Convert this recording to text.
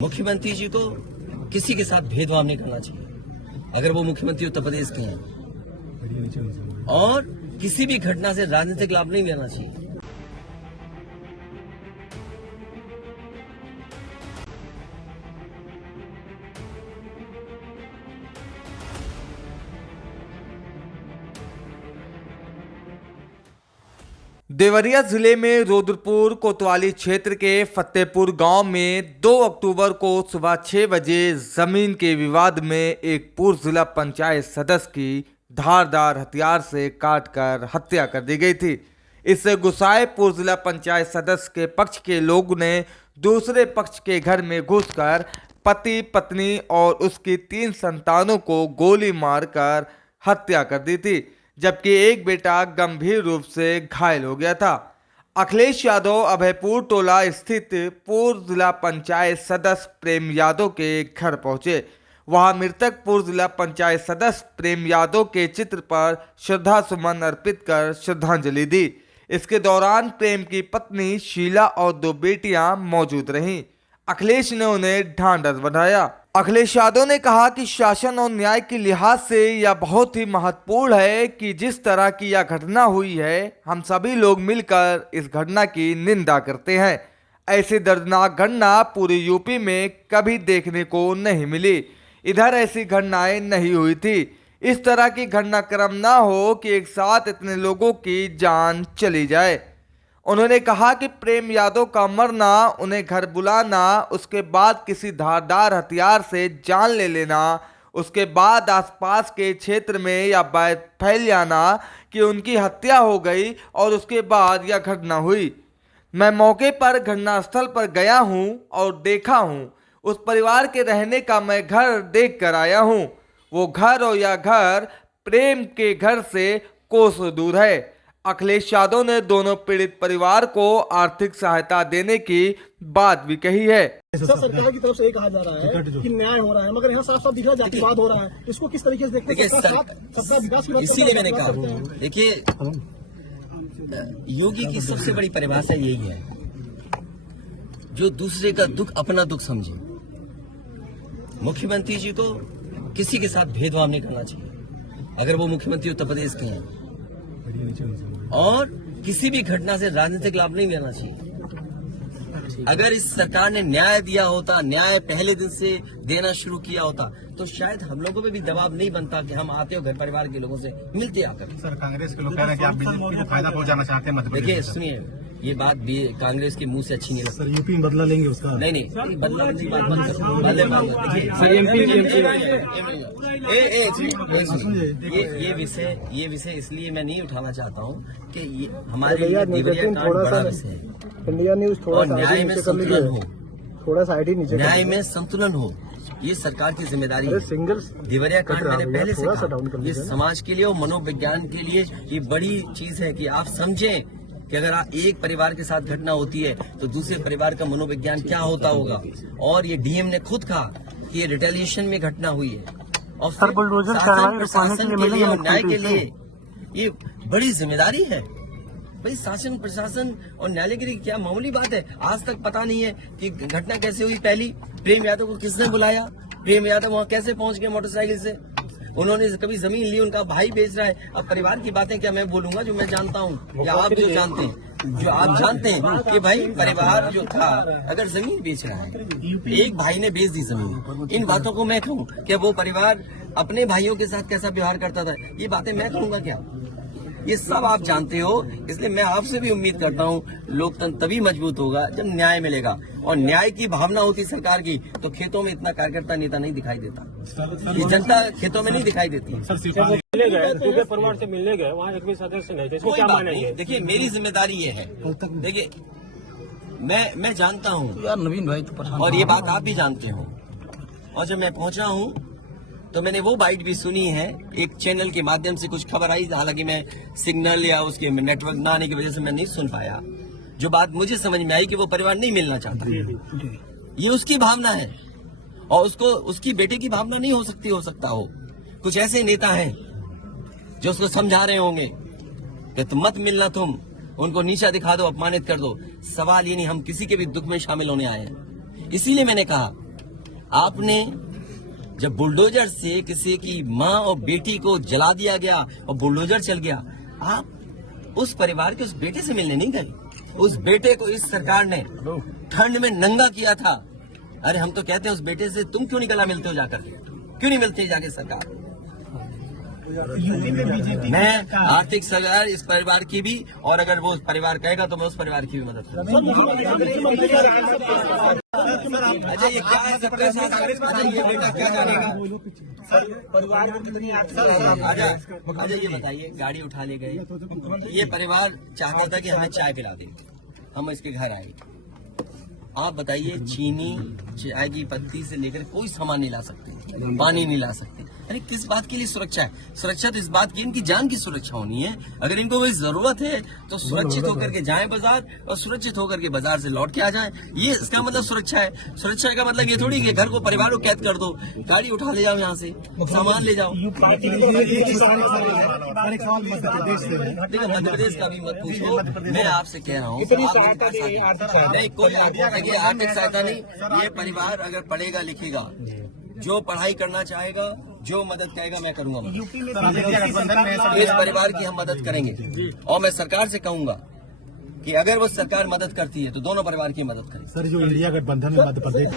मुख्यमंत्री जी को किसी के साथ भेदभाव नहीं करना चाहिए अगर वो मुख्यमंत्री उत्तर प्रदेश के हैं, और किसी भी घटना से राजनीतिक लाभ नहीं लेना चाहिए। देवरिया जिले में रुद्रपुर कोतवाली क्षेत्र के फतेहपुर गांव में 2 अक्टूबर को सुबह 6 बजे जमीन के विवाद में एक पूर्व जिला पंचायत सदस्य की धारदार हथियार से काटकर हत्या कर दी गई थी। इससे गुस्साए पूर्व जिला पंचायत सदस्य के पक्ष के लोग ने दूसरे पक्ष के घर में घुसकर पति, पत्नी और उसकी 3 संतानों को गोली मारकर हत्या कर दी थी, जबकि एक बेटा गंभीर रूप से घायल हो गया था। अखिलेश यादव अभयपुर टोला स्थित पूर्व जिला पंचायत सदस्य प्रेम यादव के घर पहुंचे। वहां मृतक पूर्व जिला पंचायत सदस्य प्रेम यादव के चित्र पर श्रद्धा सुमन अर्पित कर श्रद्धांजलि दी। इसके दौरान प्रेम की पत्नी शीला और 2 बेटियां मौजूद रहीं। अखिलेश ने उन्हें ढांढस बंधाया। अखिलेश यादव ने कहा कि शासन और न्याय के लिहाज से यह बहुत ही महत्वपूर्ण है कि जिस तरह की यह घटना हुई है, हम सभी लोग मिलकर इस घटना की निंदा करते हैं। ऐसी दर्दनाक घटना पूरे यूपी में कभी देखने को नहीं मिली। इधर ऐसी घटनाएं नहीं हुई थी। इस तरह की घटनाक्रम ना हो कि एक साथ इतने लोगों की जान चली जाए। उन्होंने कहा कि प्रेम यादव का मरना, उन्हें घर बुलाना, उसके बाद किसी धारदार हथियार से जान ले लेना, उसके बाद आसपास के क्षेत्र में यह बात फैल जाना कि उनकी हत्या हो गई और उसके बाद यह घटना हुई। मैं मौके पर घटनास्थल पर गया हूं और देखा हूं। उस परिवार के रहने का मैं घर देख कर आया हूं। वो घर और यह घर प्रेम के घर से कोसों दूर है। अखिलेश यादव ने दोनों पीड़ित परिवार को आर्थिक सहायता देने की बात भी कही है। सरकार की तरफ से ये कहा जा रहा है कि न्याय हो रहा है, मगर यहाँ साफ साफ दिख रहा है जातिवाद हो रहा है। इसको किस तरीके से देखते हैं? सबका विकास की बात इसीलिए मैंने कहा, देखिए, योगी की सबसे बड़ी परिभाषा यही है, जो दूसरे का दुख अपना दुख समझे। मुख्यमंत्री जी को किसी के साथ भेदभाव नहीं करना चाहिए अगर वो मुख्यमंत्री उत्तर प्रदेश के हैं, और किसी भी घटना से राजनीतिक लाभ नहीं लेना चाहिए। अगर इस सरकार ने न्याय दिया होता, न्याय पहले दिन से देना शुरू किया होता, तो शायद हम लोगों पे भी दबाव नहीं बनता कि हम आते हो घर परिवार के लोगों से मिलते आकर। सर, कांग्रेस के लोग कह रहे हैं कि आप बीजेपी को फायदा पहुंचाना चाहते हैं मध्य प्रदेश। देखिए, सुनिए, ये बात भी कांग्रेस के मुंह से अच्छी नहीं लगती। सर, यूपी में बदला लेंगे उसका? नहीं, बदला की बात मत करो। ये विषय इसलिए मैं नहीं उठाना चाहता हूँ कि ये हमारे लिए देवरिया कांड बड़ा विषय है। इंडिया न्यूज और न्याय में संतुलन हो, थोड़ा साइड ही नीचे, न्याय में संतुलन हो, ये सरकार की जिम्मेदारी है। देवरिया कांड मैंने पहले से कहा, ये समाज के लिए और मनोविज्ञान के लिए ये बड़ी चीज है कि आप समझें कि अगर एक परिवार के साथ घटना होती है तो दूसरे परिवार का मनोविज्ञान क्या होता होगा। और ये डीएम ने खुद कहा कि ये रिटेलिएशन में घटना हुई है, और प्रशासन के लिए और न्याय के लिए ये बड़ी जिम्मेदारी है। भाई, शासन, प्रशासन और न्यायालय के लिए क्या मामूली बात है। आज तक पता नहीं है कि घटना कैसे हुई। पहली, प्रेम यादव को किसने बुलाया, प्रेम यादव वहाँ कैसे पहुंच गए मोटरसाइकिल से, उन्होंने कभी जमीन ली, उनका भाई बेच रहा है। अब परिवार की बातें क्या मैं बोलूंगा जो मैं जानता हूँ, या आप जो जानते हैं, जो आप जानते हैं कि भाई परिवार जो था अगर जमीन बेच रहा है, एक भाई ने बेच दी जमीन, इन बातों को मैं कहूँ कि वो परिवार अपने भाइयों के साथ कैसा व्यवहार करता था, ये बातें मैं कहूँगा क्या? ये सब आप जानते हो। इसलिए मैं आपसे भी उम्मीद करता हूँ लोकतंत्र तभी मजबूत होगा जब न्याय मिलेगा, और न्याय की भावना होती सरकार की, तो खेतों में इतना कार्यकर्ता नेता नहीं दिखाई देता। ये जनता खेतों में नहीं दिखाई देती। परिवार से मिलने गए, वहाँ एक भी सदस्य नहीं थे, क्या मानेंगे? देखिए, मेरी जिम्मेदारी ये है, देखिए, मैं जानता हूँ यार नवीन भाई तो, और ये बात आप भी जानते हो, और जब मैं पहुंचा हूँ तो मैंने वो बाइट भी सुनी है। एक चैनल के माध्यम से कुछ खबर आई, हालांकि मैं सिग्नल या उसके नेटवर्क ना आने की वजह से मैं नहीं सुन पाया। जो बात मुझे समझ में आई कि वो परिवार नहीं मिलना चाहता, ये उसकी भावना है, और उसको उसकी बेटे की भावना नहीं हो सकता हो। कुछ ऐसे नेता हैं जो उसको समझा रहे होंगे कि तुम मत मिलना, तुम उनको नीचा दिखा दो, अपमानित कर दो। सवाल ये नहीं, हम किसी के भी दुख में शामिल होने आए हैं। इसीलिए मैंने कहा आपने जब बुलडोजर से किसी की माँ और बेटी को जला दिया गया और बुलडोजर चल गया, आप उस परिवार के उस बेटे से मिलने नहीं गए। उस बेटे को इस सरकार ने ठंड में नंगा किया था। अरे हम तो कहते हैं उस बेटे से तुम क्यों नहीं गला मिलते हो जाकर के, क्यों नहीं मिलते जाके सरकार। मैं आर्थिक सहायता इस परिवार की भी, और अगर वो परिवार कहेगा तो मैं उस परिवार की भी मदद करूंगा। अच्छा ये क्या है सबका साथ? अच्छा ये बेटा क्या जानेगा? परिवार में कितनी अच्छा ये बताइए, गाड़ी उठा ले गए, ये परिवार चाहता था कि हमें चाय पिला दे, हम इसके घर आए। आप बताइए, चीनी चाय की पत्ती से लेकर कोई सामान नहीं ला सकते, पानी नहीं ला सकते। अरे किस बात के लिए सुरक्षा है? सुरक्षा तो इस बात की इनकी जान की सुरक्षा होनी है। अगर इनको कोई जरूरत है तो सुरक्षित होकर के जाएं बाजार, और सुरक्षित होकर के बाजार से लौट के आ जाएं। ये इसका मतलब सुरक्षा है। सुरक्षा का मतलब ये थोड़ी कि घर को, परिवार को कैद कर दो, गाड़ी उठा ले जाओ, यहाँ से सामान ले जाओ। देखो मध्य प्रदेश का भी मत पूछो, मैं आपसे कह रहा हूँ नहीं कोई आर्थिक सहायता नहीं। ये परिवार अगर पढ़ेगा लिखेगा, जो पढ़ाई करना चाहेगा, जो मदद कहेगा मैं करूंगा। इस परिवार की हम मदद करेंगे, और मैं सरकार से कहूंगा कि अगर वो सरकार मदद करती है तो दोनों परिवार की मदद करें। सर जो इंडिया गठबंधन में मध्य प्रदेश